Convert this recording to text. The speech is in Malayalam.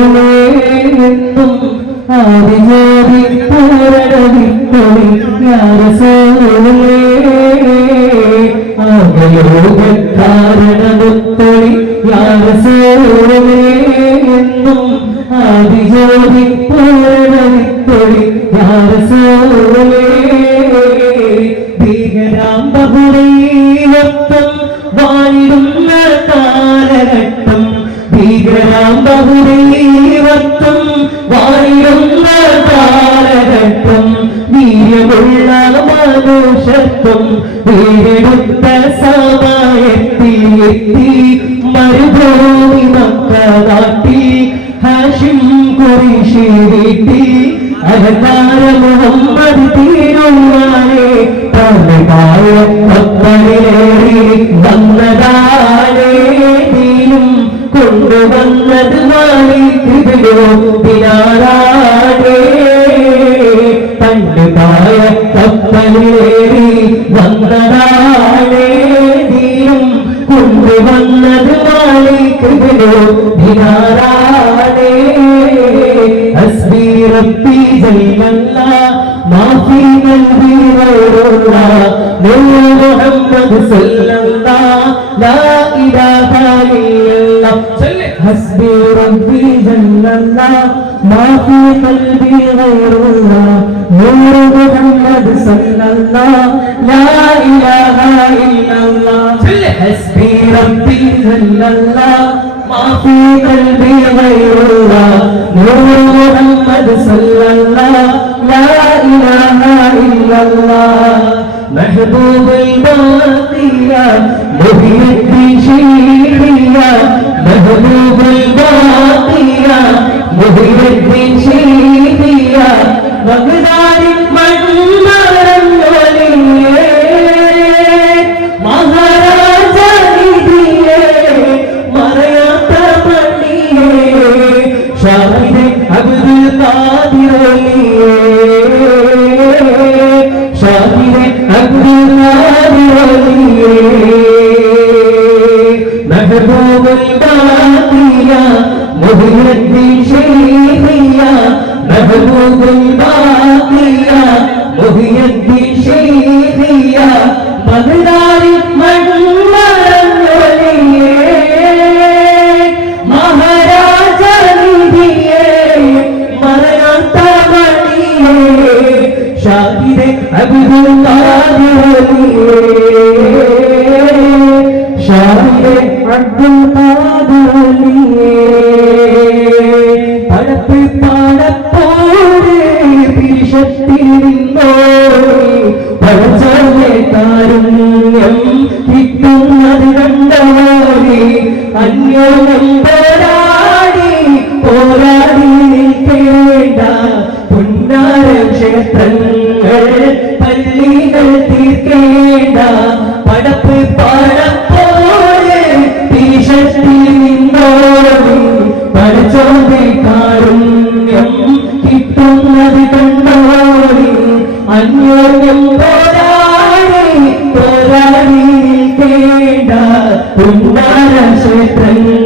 എന്നും ആദിജോതി പൂരണവിപ്പൊളി യാരസോലേ ആകലോകക്കാരണമുത്തൊളി യാരസോലേ എന്നും ആദിജോതി പൂരണവിപ്പൊളി യാരസോലേ ഭീകരാം ബഹുരീവത്വം വീരെടുത്ത സമയത്തിൽ എത്തി മരുഭൂമി മക്കളാട്ടി ഹാഷിം കുറിശി വീട്ടി. അലങ്കാര മുഹമ്മദ് തീരുമാനെ തമിഴായ മക്കളിലേറി വന്നതാനേ ദീനും കൊണ്ടുവന്നത് മാറി ദിനാരാണേ പണ്ടുതായ കപ്പലിലേറി വന്നതാനേ ഹിനാരാണേ ഹസ്ബി റബ്ബി ജൈവല്ല മാഫി നൽകി റൗറുള്ള നബി മുഹമ്മദ് സല്ലല്ലാഹു ലാ ഇലാഹ ഇല്ലല്ലാ. ഹസ്ബി റബ്ബി ജൈവല്ല മാഫി നൽകി റൗറുള്ള നബി മുഹമ്മദ് സല്ലല്ലാഹു ലാ ഇലാഹ ഇല്ലല്ലാ. ഹസ്ബി റബ്ബി ജൈവല്ല محمد صلى الله لا إله إلا الله حسبي ربي جل الله ما في قلبي غير الله نور محمد صلى الله لا إله إلا الله محبوب الباقية محي الدين شيخية محبوب الباقية محي ഷാഹിദ് അബ്ദുൽ ഖാദിറലിയേ ഷാഹിദ് അബ്ദുൽ ഖാദിറലിയേ മെഹബൂബുൽ ബാത്തിയ മുഹിയുദ്ദീൻ ഷെയ്ഖിയ മെഹബൂബുൽ ബാത്തിയ ഷാഹിദ് ഷാഹിദ് അബ്ദുൽ പാടപ്പോടെ പിരിശത്തിൽ നിന്നോടി പടച്ചോലെ കാരുണ്യം കിട്ടുന്നത് കണ്ടോടി അന്യോന്യം പോരാടി പോരാടി നിൽക്കേണ്ട പുന്നാര ക്ഷേത്രങ്ങൾ കിട്ടുന്നത് കണ്ടോടി അന്യോന്യം പോരാടി പോരാടി നിൽക്കേണ്ട ഉന്നാര ക്ഷേത്രങ്ങൾ